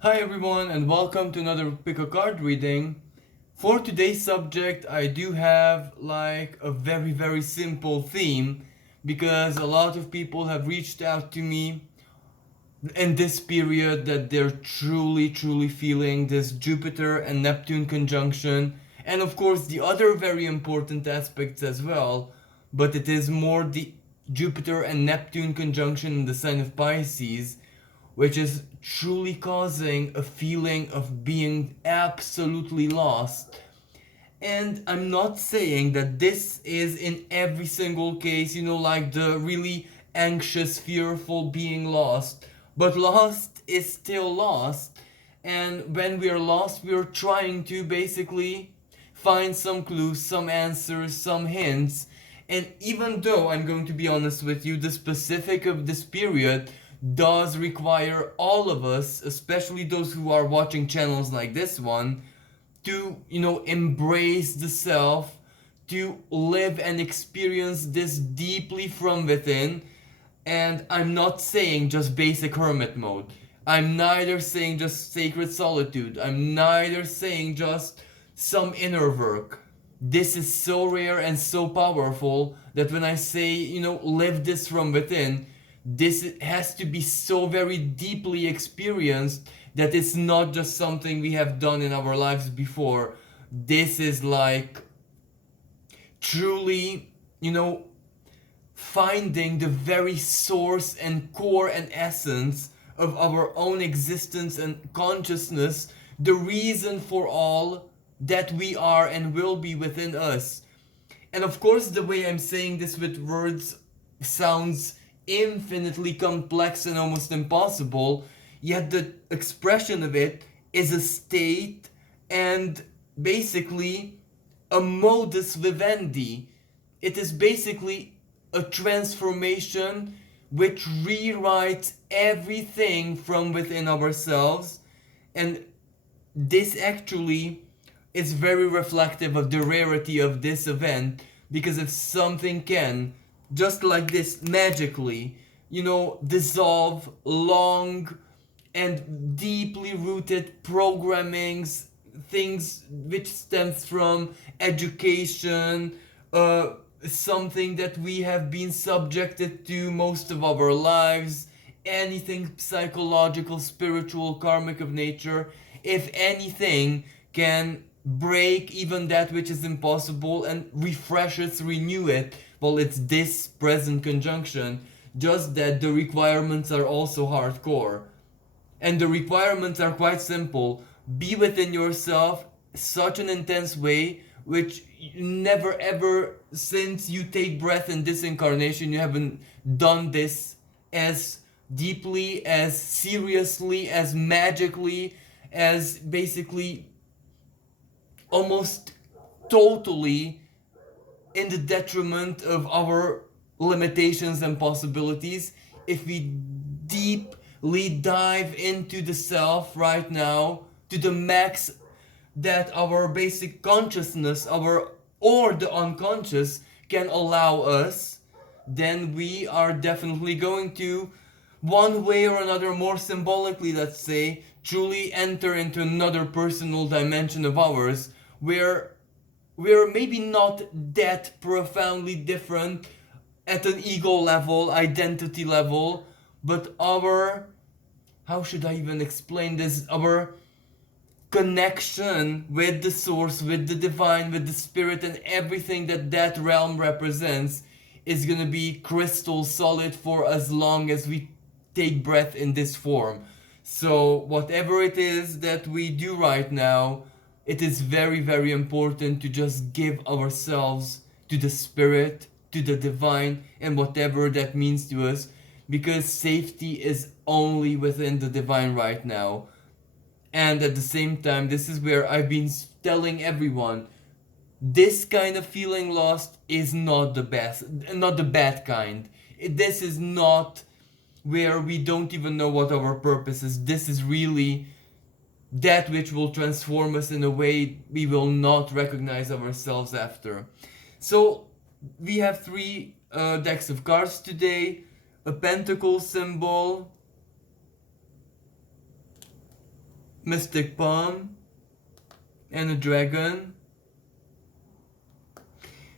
Hi everyone and welcome to another pick a card reading. For today's subject, I do have like a very simple theme because a lot of people have reached out to me in this period that they're truly feeling this Jupiter and Neptune conjunction, and of course the other very important aspects as well, but it is more the Jupiter and Neptune conjunction in the sign of Pisces, which is truly causing a feeling of being absolutely lost. And I'm not saying that this is in every single case, like the really anxious, fearful being lost. But lost is still lost. And when we are lost, we are trying to basically find some clues, some answers, some hints. And even though I'm going to be honest with you, the specific of this period does require all of us, especially those who are watching channels like this one, to embrace the self, to live and experience this deeply from within. And I'm not saying just basic hermit mode, I'm neither saying just sacred solitude, I'm neither saying just some inner work. This is so rare and so powerful that when I say, live this from within, this has to be so very deeply experienced that it's not just something we have done in our lives before. This is like truly, finding the very source and core and essence of our own existence and consciousness, the reason for all that we are and will be within us. And of course, the way I'm saying this with words sounds infinitely complex and almost impossible, yet the expression of it is a state and basically a modus vivendi. It is basically a transformation which rewrites everything from within ourselves, and this actually is very reflective of the rarity of this event, because if something can just like this magically dissolve long and deeply rooted programmings, things which stems from education, uh, something that we have been subjected to most of our lives, anything psychological, spiritual, karmic of nature, if anything can break even that which is impossible and refresh it, renew it, well, it's this present conjunction. Just that the requirements are also hardcore. And the requirements are quite simple. Be within yourself such an intense way which never ever since you take breath in this incarnation you haven't done this as deeply, as seriously, as magically, as basically almost totally in the detriment of our limitations and possibilities. If we deeply dive into the self right now to the max that our basic consciousness, our or the unconscious can allow us, then we are definitely going to, one way or another, more symbolically, let's say, truly enter into another personal dimension of ours where we're maybe not that profoundly different at an ego level, identity level, but our, how should I even explain this? Our connection with the source, with the divine, with the spirit, and everything that that realm represents is gonna be crystal solid for as long as we take breath in this form. So, whatever it is that we do right now, it is very important to just give ourselves to the spirit, to the divine, and whatever that means to us, because safety is only within the divine right now. And at the same time, this is where I've been telling everyone, this kind of feeling lost is not the best, not the bad kind. This is not where we don't even know what our purpose is. This is really that which will transform us in a way we will not recognize ourselves after. So we have three decks of cards today: a pentacle symbol, Mystic Palm, and a dragon.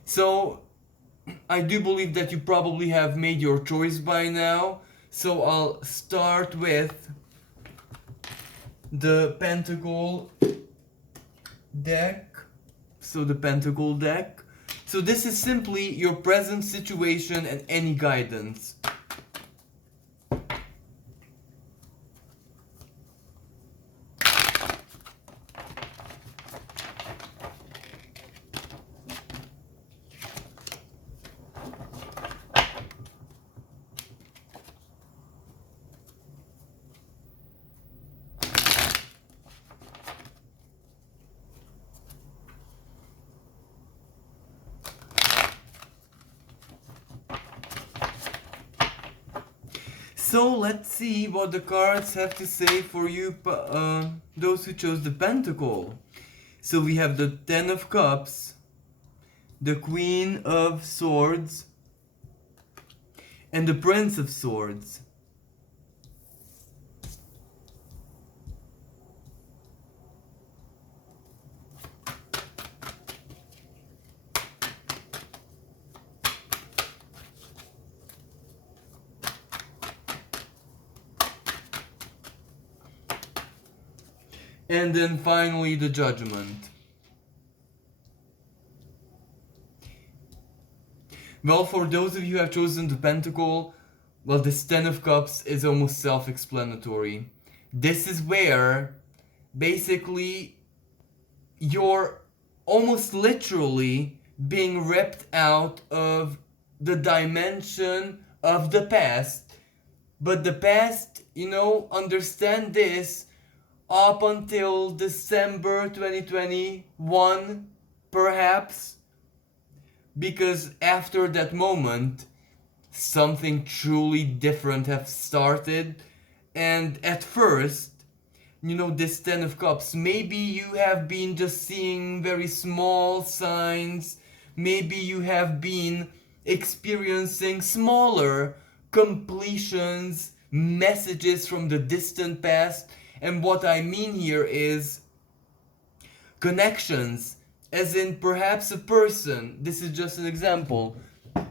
So I do believe that you probably have made your choice by now. So I'll start with the Pentacle deck. So the Pentacle deck. So this is simply your present situation and any guidance. So let's see what the cards have to say for you, those who chose the Pentacle. So we have the Ten of Cups, the Queen of Swords, and the Prince of Swords. And then finally the Judgment. Well, for those of you who have chosen the Pentacle, well, this Ten of Cups is almost self-explanatory. This is where, basically, you're almost literally being ripped out of the dimension of the past. But the past, understand this, up until December 2021, perhaps, because after that moment, something truly different has started. And at first, this Ten of Cups, maybe you have been just seeing very small signs, maybe you have been experiencing smaller completions, messages from the distant past. And what I mean here is connections, as in perhaps a person, this is just an example,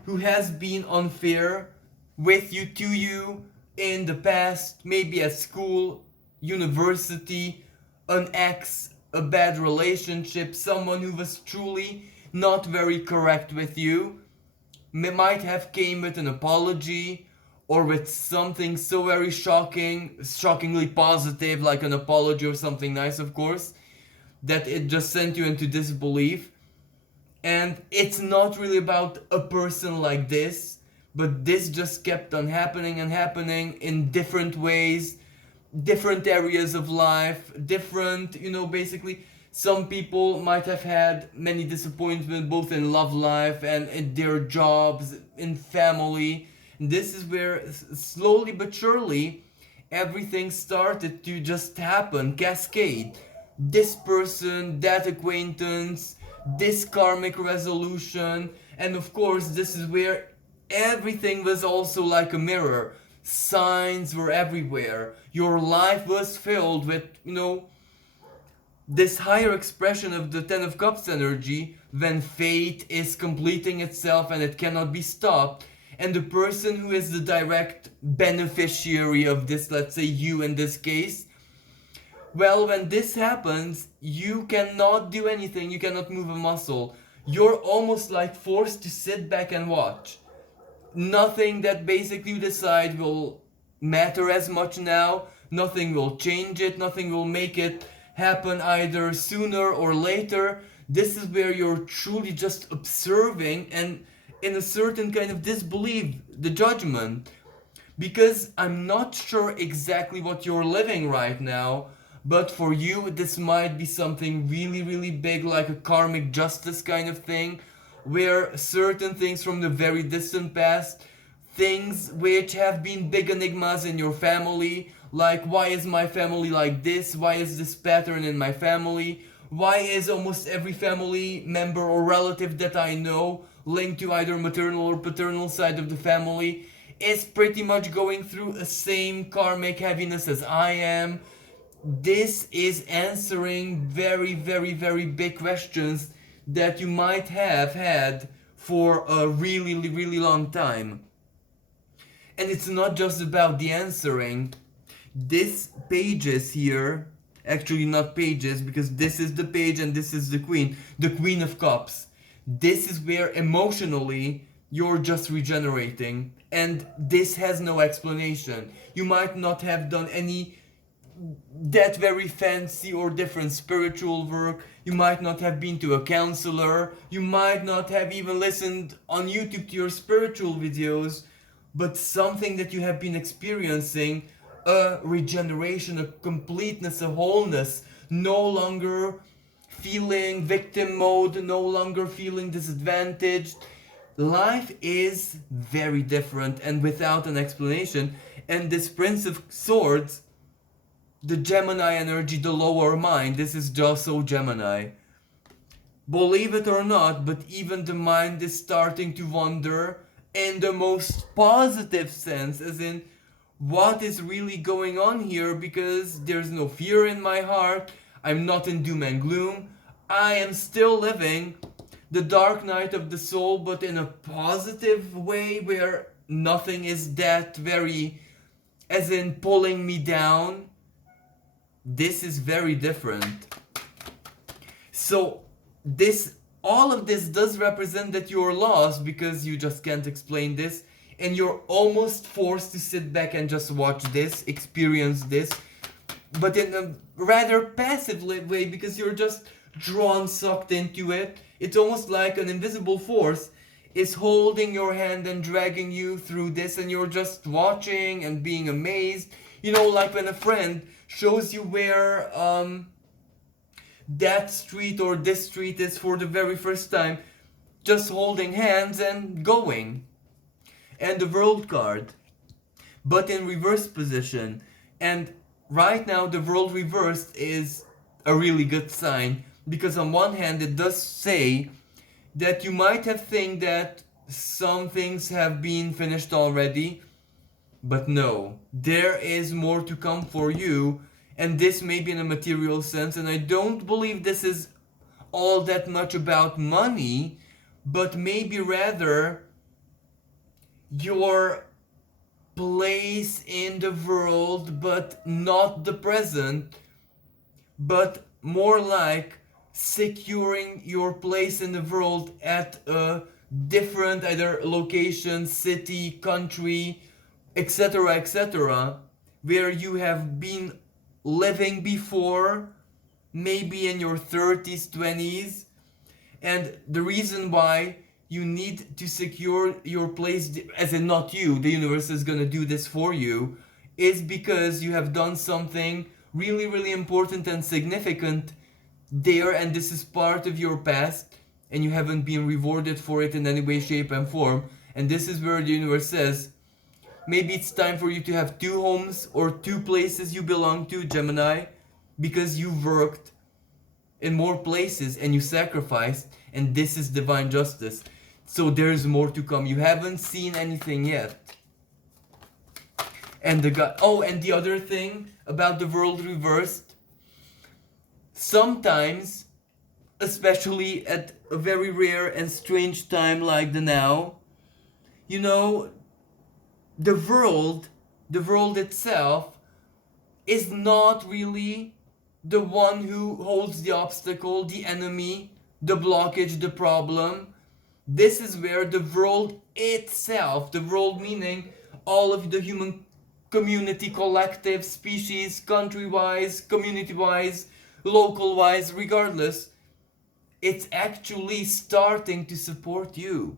who has been unfair with you, to you, in the past, maybe at school, university, an ex, a bad relationship, someone who was truly not very correct with you, might have came with an apology, or with something so very shockingly positive, like an apology or something nice, of course, that it just sent you into disbelief. And it's not really about a person like this, but this just kept on happening and happening in different ways, different areas of life, different, basically, some people might have had many disappointments both in love life and in their jobs, in family. This is where slowly but surely everything started to just happen, cascade. This person, that acquaintance, this karmic resolution, and of course this is where everything was also like a mirror. Signs were everywhere. Your life was filled with, this higher expression of the Ten of Cups energy when fate is completing itself and it cannot be stopped. And the person who is the direct beneficiary of this, let's say you in this case, well, when this happens, you cannot do anything, you cannot move a muscle. You're almost like forced to sit back and watch. Nothing that basically you decide will matter as much now, nothing will change it, nothing will make it happen either sooner or later. This is where you're truly just observing and in a certain kind of disbelief, the Judgment. Because I'm not sure exactly what you're living right now, but for you this might be something really, really big, like a karmic justice kind of thing, where certain things from the very distant past, things which have been big enigmas in your family, like why is my family like this, why is this pattern in my family, why is almost every family member or relative that I know linked to either maternal or paternal side of the family is pretty much going through a same karmic heaviness as I am. this is answering very, very, very big questions that you might have had for a really, really long time. And it's not just about the answering. This pages here, actually not pages, because this is the page and this is the Queen of Cups. This is where emotionally you're just regenerating, and this has no explanation. You might not have done any that very fancy or different spiritual work. You might not have been to a counselor. You might not have even listened on YouTube to your spiritual videos. But something that you have been experiencing, a regeneration, a completeness, a wholeness, no longer feeling victim mode, no longer feeling disadvantaged. Life is very different and without an explanation. And this Prince of Swords, the Gemini energy, the lower mind, this is just so Gemini. Believe it or not, but even the mind is starting to wonder in the most positive sense, as in, what is really going on here? Because there's no fear in my heart, I'm not in doom and gloom, I am still living the dark night of the soul, but in a positive way where nothing is that very, as in, pulling me down. This is very different. So this, all of this does represent that you're lost because you just can't explain this, and you're almost forced to sit back and just watch this, experience this, but in a rather passive way, because you're just drawn, sucked into it. It's almost like an invisible force is holding your hand and dragging you through this, and you're just watching and being amazed. You know, like when a friend shows you where that street or this street is for the very first time, just holding hands and going. And the World card, but in reverse position. And right now the World reversed is a really good sign, because on one hand it does say that you might have think that some things have been finished already, but no, there is more to come for you, and this may be in a material sense, and I don't believe this is all that much about money, but maybe rather your place in the world, but not the present, but more like securing your place in the world at a different either location, city, country, etc., etc., where you have been living before, maybe in your 30s, 20s. And the reason why you need to secure your place, as in not you, the universe is gonna do this for you, is because you have done something really, really important and significant there, and this is part of your past, and you haven't been rewarded for it in any way, shape, and form. And this is where the universe says, maybe it's time for you to have two homes or two places you belong to, Gemini, because you worked in more places and you sacrificed, and this is divine justice. So there's more to come. You haven't seen anything yet. And the God, oh, and the other thing about the world reversed, sometimes, especially at a very rare and strange time like the now, you know, the world itself is not really the one who holds the obstacle, the enemy, the blockage, the problem. This is where the world itself, the world meaning all of the human community, collective, species, country-wise, community-wise, local-wise, regardless, it's actually starting to support you.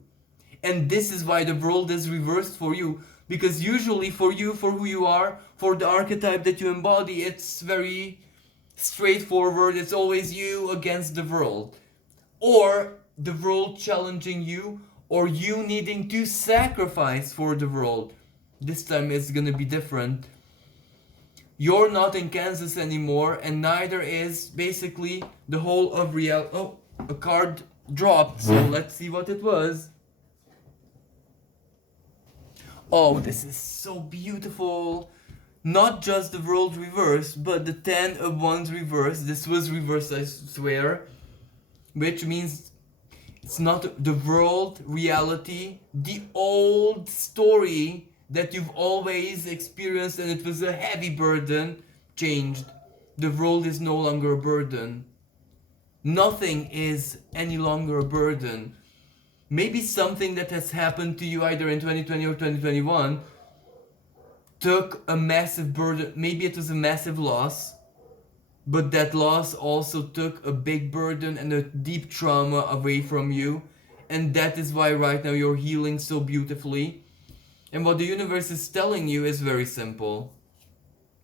And this is why the world is reversed for you. Because usually for you, for who you are, for the archetype that you embody, it's very straightforward. It's always you against the world. Or the world challenging you, or you needing to sacrifice for the world. This time it's gonna be different. You're not in Kansas anymore, and neither is basically the whole of real. Oh, a card dropped, so let's see what it was. Oh, this is so beautiful. Not just the world reversed, but the 10 of Wands reversed. This was reversed, I swear, which means it's not the world reality, the old story that you've always experienced and it was a heavy burden changed. The world is no longer a burden. Nothing is any longer a burden. Maybe something that has happened to you either in 2020 or 2021 took a massive burden. Maybe it was a massive loss, but that loss also took a big burden and a deep trauma away from you. And that is why right now you're healing so beautifully. And what the universe is telling you is very simple.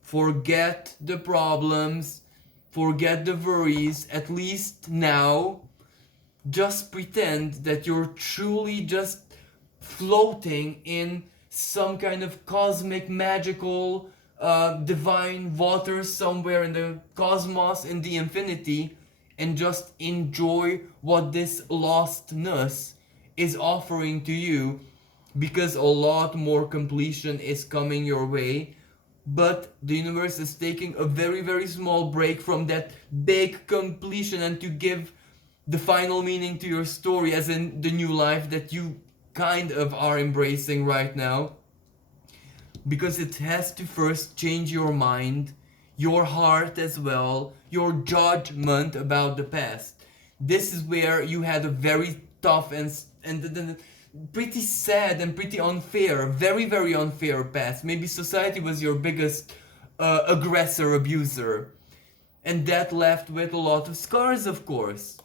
Forget the problems, forget the worries, at least now. Just pretend that you're truly just floating in some kind of cosmic, magical, divine water somewhere in the cosmos, in the infinity, and just enjoy what this lostness is offering to you, because a lot more completion is coming your way. But the universe is taking a very, very small break from that big completion and to give the final meaning to your story, as in the new life that you kind of are embracing right now. Because it has to first change your mind, your heart as well, your judgment about the past. This is where you had a very tough and pretty sad and pretty unfair, very, very unfair past. Maybe society was your biggest aggressor, abuser. And that left with a lot of scars, of course.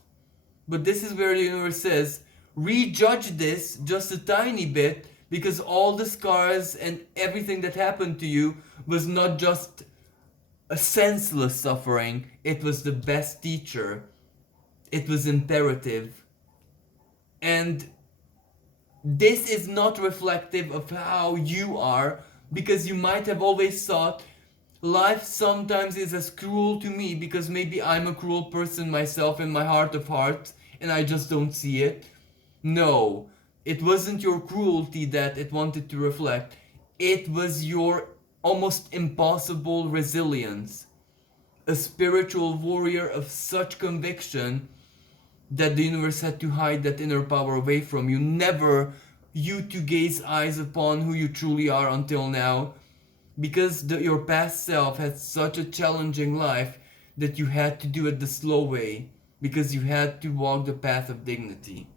But this is where the universe says, rejudge this just a tiny bit, because all the scars and everything that happened to you was not just a senseless suffering, it was the best teacher. It was imperative. And this is not reflective of how you are, because you might have always thought life sometimes is as cruel to me because maybe I'm a cruel person myself in my heart of hearts and I just don't see it. No, it wasn't your cruelty that it wanted to reflect. It was your almost impossible resilience. A spiritual warrior of such conviction that the universe had to hide that inner power away from you. Never you to gaze eyes upon who you truly are until now. Because your past self had such a challenging life that you had to do it the slow way. Because you had to walk the path of dignity.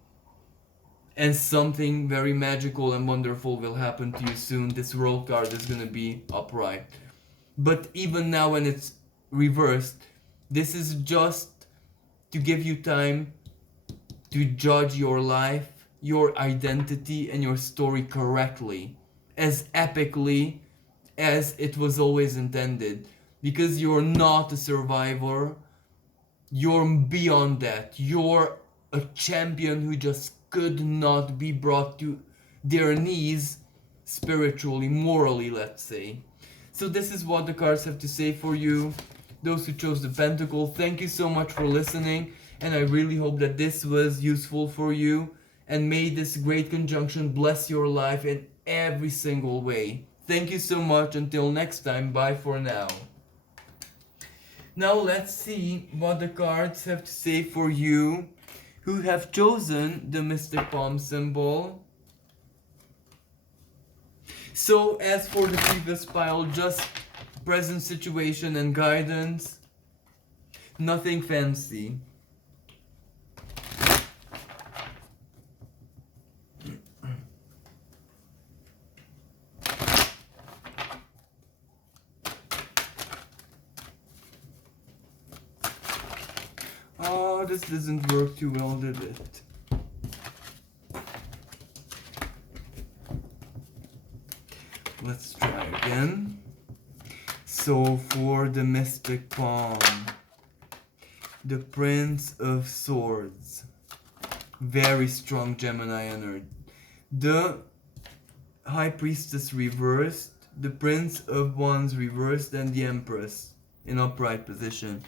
And something very magical and wonderful will happen to you soon. This world card is gonna be upright. But even now when it's reversed, this is just to give you time to judge your life, your identity, and your story correctly, as epically as it was always intended. Because you're not a survivor, you're beyond that. You're a champion who just could not be brought to their knees spiritually, morally, let's say. So this is what the cards have to say for you. Those who chose the Pentacle, thank you so much for listening, and I really hope that this was useful for you, and may this great conjunction bless your life in every single way. Thank you so much. Until next time, bye for now. Now let's see what the cards have to say for you who have chosen the Mystic Palm symbol. So as for the previous pile, just present situation and guidance. Nothing fancy. Oh, this doesn't work too well, did it? Let's try again. So for the Mystic Palm, the Prince of Swords, very strong Gemini energy. The High Priestess reversed, the Prince of Wands reversed, and the Empress in upright position.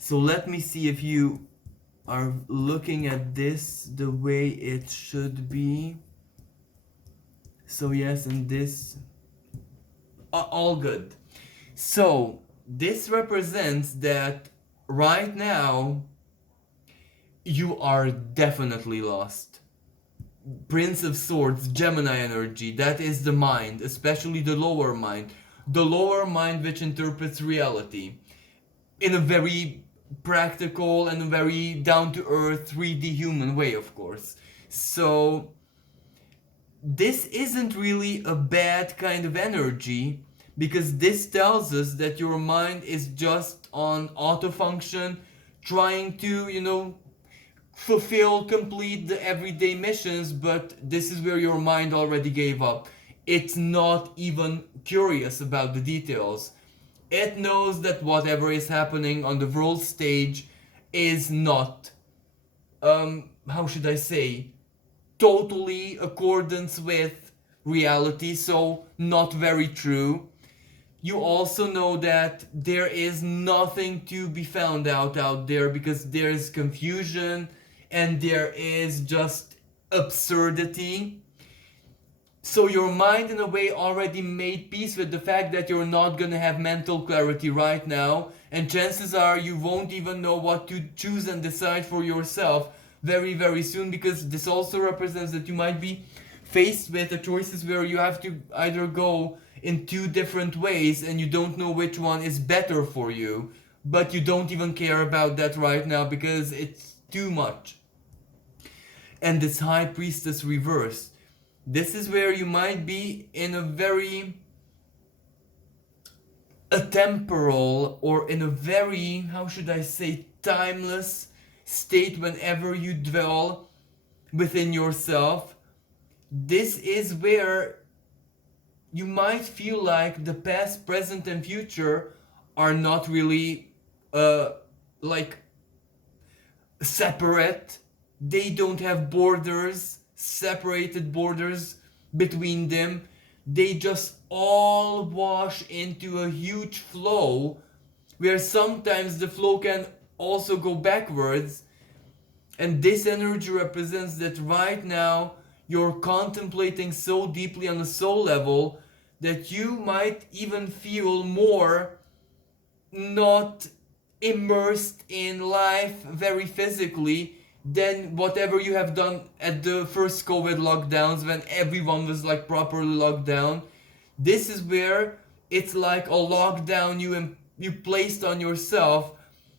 So let me see if you are looking at this the way it should be. So yes, in this All good. So, this represents that right now you are definitely lost. Prince of Swords, Gemini energy, that is the mind, especially the lower mind. The lower mind which interprets reality in a very practical and a very down to earth 3D human way, of course. So, this isn't really a bad kind of energy because this tells us that your mind is just on auto function, trying to, fulfill, complete the everyday missions, but this is where your mind already gave up. It's not even curious about the details. It knows that whatever is happening on the world stage is not, how should I say, totally accordance with reality, so not very true. You also know that there is nothing to be found out there because there's confusion and there is just absurdity. So your mind in a way already made peace with the fact that you're not gonna have mental clarity right now, and chances are you won't even know what to choose and decide for yourself very very soon, because this also represents that you might be faced with the choices where you have to either go in two different ways and you don't know which one is better for you, but you don't even care about that right now because it's too much. And this High Priestess reverse, this is where you might be in a very atemporal, or in a very, how should I say, timeless state whenever you dwell within yourself. This is where you might feel like the past, present, and future are not really like separate. They don't have borders, separated borders between them. They just all wash into a huge flow where sometimes the flow can also go backwards. And this energy represents that right now you're contemplating so deeply on a soul level that you might even feel more not immersed in life very physically than whatever you have done at the first COVID lockdowns when everyone was like properly locked down. This is where it's like a lockdown you placed on yourself,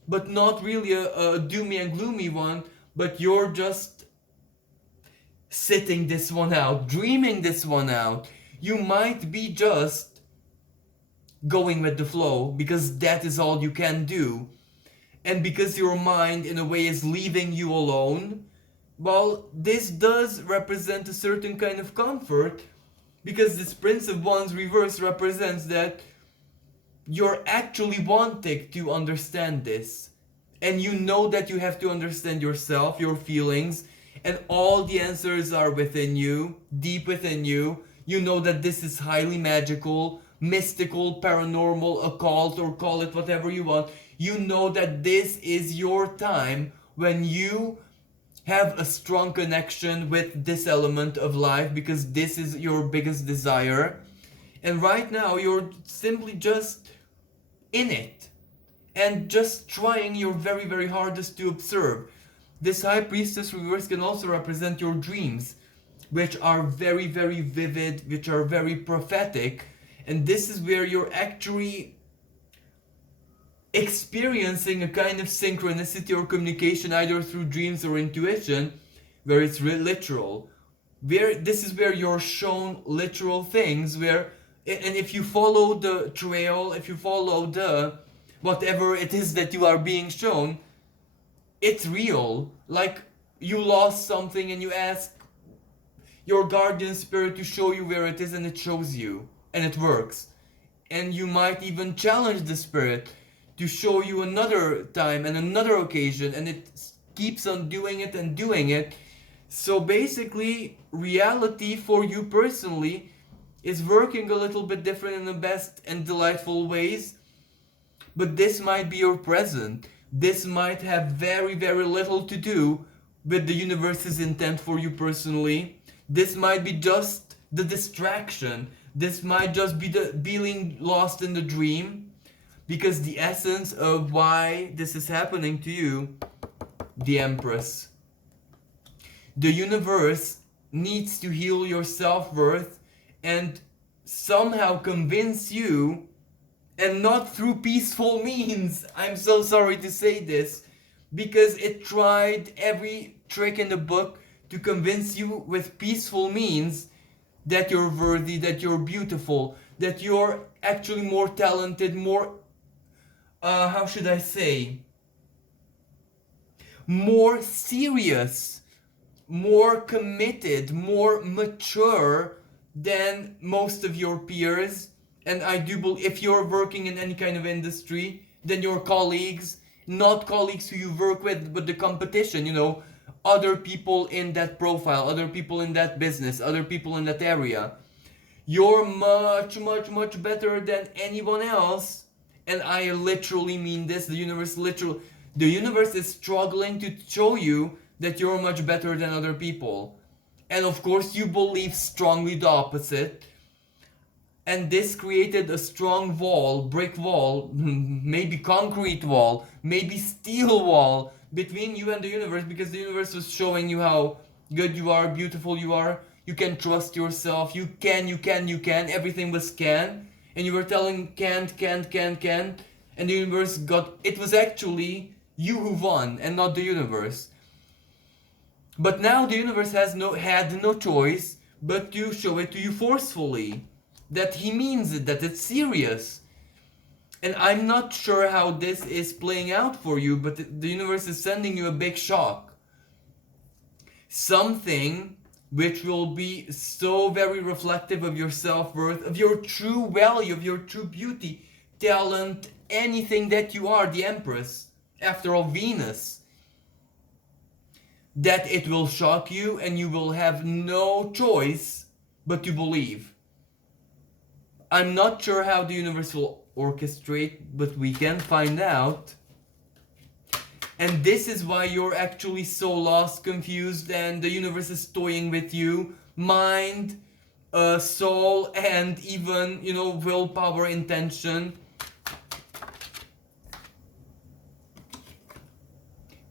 but not really a doomy and gloomy one, but you're just sitting this one out, dreaming this one out. You might be just going with the flow because that is all you can do. And because your mind in a way is leaving you alone, well, this does represent a certain kind of comfort, because this Prince of Wands reverse represents that you're actually wanting to understand this. And you know that you have to understand yourself, your feelings, and all the answers are within you, deep within you. You know that this is highly magical, mystical, paranormal, occult, or call it whatever you want. You know that this is your time when you have a strong connection with this element of life, because this is your biggest desire. And right now you're simply just in it and just trying your very very hardest to observe. This High Priestess reverse can also represent your dreams, which are very very vivid, which are very prophetic, and this is where you're actually experiencing a kind of synchronicity or communication either through dreams or intuition, where it's literal, where this is where you're shown literal things, where, and if you follow the trail, if you follow the whatever it is that you are being shown, it's real. Like you lost something and you ask your guardian spirit to show you where it is, and it shows you, and it works. And you might even challenge the spirit to show you another time and another occasion, and it keeps on doing it and doing it. So basically, reality for you personally is working a little bit different in the best and delightful ways, but this might be your present. This might have very very little to do with the universe's intent for you personally. This might be just the distraction This might just be the being lost in the dream, because the essence of why this is happening to you, the Empress. The universe needs to heal your self-worth and somehow convince you, and not through peaceful means. I'm so sorry to say this, because it tried every trick in the book to convince you with peaceful means that you're worthy, that you're beautiful, that you're actually more talented, more, how should I say, more serious, more committed, more mature than most of your peers. And I do believe if you're working in any kind of industry, then your colleagues, not colleagues who you work with, but the competition, other people in that profile, other people in that business, other people in that area. You're much, much, much better than anyone else. And I literally mean this. The universe is struggling to show you that you're much better than other people. And of course, you believe strongly the opposite. And this created a strong wall, brick wall, maybe concrete wall, maybe steel wall between you and the universe, because the universe was showing you how good you are, beautiful you are, you can trust yourself, you can, everything was can, and you were telling can't, and the universe it was actually you who won and not the universe. But now the universe had no choice but to show it to you forcefully, that he means it, that it's serious. And I'm not sure how this is playing out for you, but the universe is sending you a big shock. Something which will be so very reflective of your self-worth, of your true value, of your true beauty, talent, anything that you are, the Empress, after all, Venus, that it will shock you and you will have no choice but to believe. I'm not sure how the universe will orchestrate, but we can find out. And this is why you're actually so lost, confused, and the universe is toying with you. Mind, soul, and even, willpower, intention.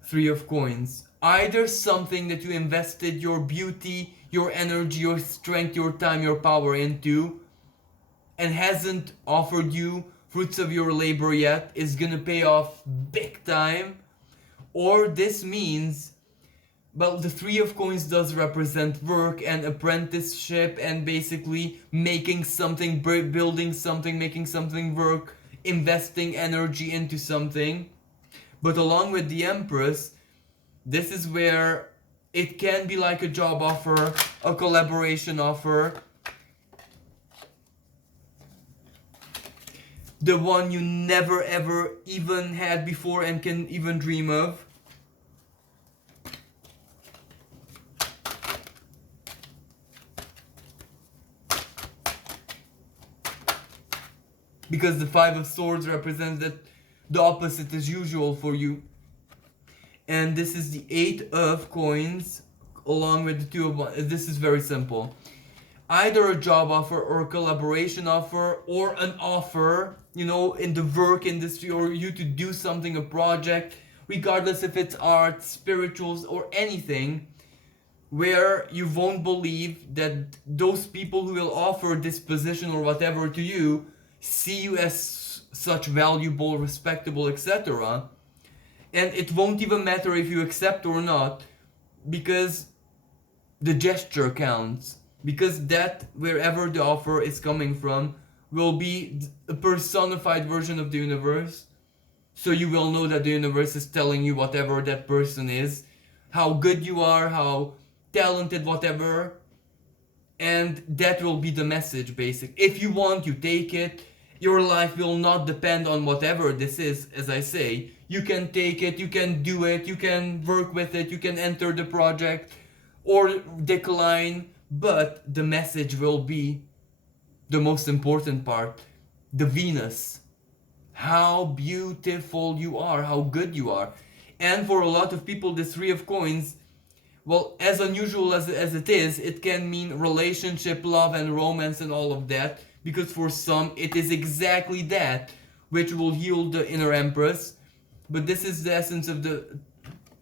Three of Coins. Either something that you invested your beauty, your energy, your strength, your time, your power into, and hasn't offered you fruits of your labor yet, is gonna pay off big time. Or this means, well, the Three of Coins does represent work and apprenticeship and basically making something, building something, making something work, investing energy into something. But along with the Empress, this is where it can be like a job offer, a collaboration offer, the one you never ever even had before and can even dream of. Because the Five of Swords represents that the opposite is usual for you. And this is the Eight of Coins along with the Two of Wands. This is very simple. Either a job offer or a collaboration offer or an offer, in the work industry, or you to do something, a project, regardless if it's art, spirituals, or anything, where you won't believe that those people who will offer this position or whatever to you see you as such valuable, respectable, etc. And it won't even matter if you accept or not, because the gesture counts. Because that, wherever the offer is coming from, will be a personified version of the universe. So you will know that the universe is telling you whatever that person is, how good you are, how talented, whatever. And that will be the message, basically. If you want, you take it. Your life will not depend on whatever this is, as I say. You can take it, you can do it, you can work with it, you can enter the project or decline. But the message will be the most important part. The Venus. How beautiful you are, how good you are. And for a lot of people, this Three of Coins well, as unusual as it is, it can mean relationship, love, and romance, and all of that. Because for some, it is exactly that which will heal the inner empress. But this is the essence of the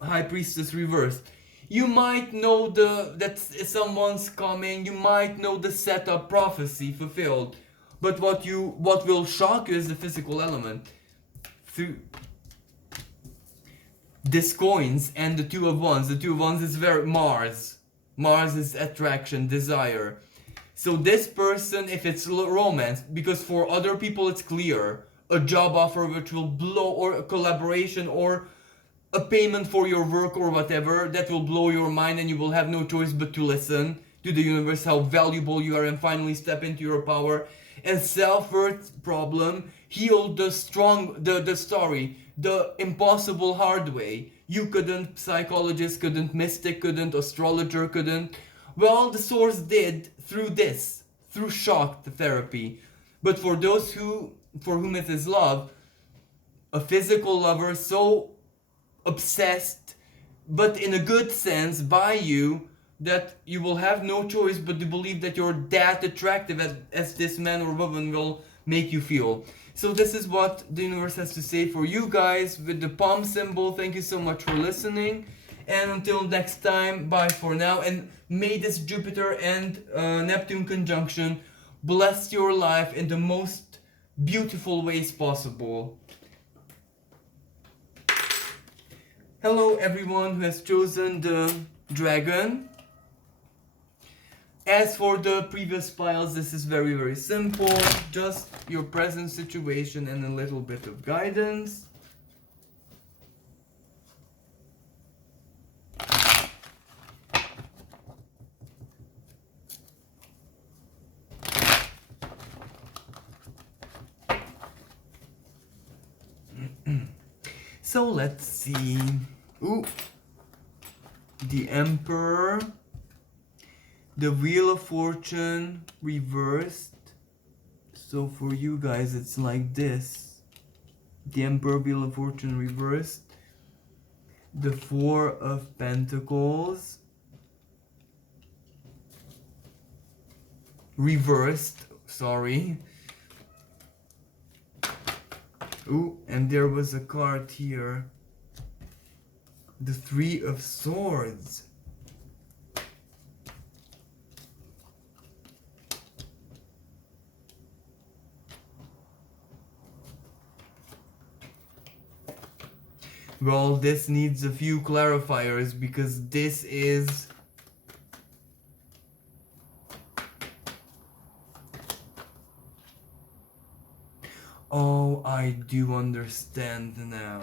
high priestess reverse. You might know that someone's coming. You might know the setup prophecy fulfilled. But what will shock you is the physical element. Through this coins and the two of wands. The two of wands is very Mars. Mars is attraction, desire. So this person, if it's romance, because for other people it's clear, a job offer which will blow, or a collaboration, or a payment for your work or whatever, that will blow your mind, and you will have no choice but to listen to the universe, how valuable you are, and finally step into your power. And self-worth problem, heal the story, the impossible hard way. You couldn't, psychologist couldn't, mystic couldn't, astrologer couldn't. Well, the source did through this, through shock therapy. But for those for whom it is love, a physical lover so obsessed, but in a good sense, by you, that you will have no choice but to believe that you're that attractive as this man or woman will make you feel. So this is what the universe has to say for you guys with the palm symbol. Thank you so much for listening. And until next time, bye for now. And may this Jupiter and Neptune conjunction bless your life in the most beautiful ways possible. Hello everyone who has chosen the dragon. As for the previous piles, this is very, very simple. Just your present situation and a little bit of guidance. So let's see. Ooh. The Emperor. The Wheel of Fortune reversed. So for you guys, it's like this. The Emperor, Wheel of Fortune reversed. The Four of Pentacles reversed. Sorry. Ooh, and there was a card here. The Three of Swords. Well, this needs a few clarifiers because this is... Oh, I do understand now.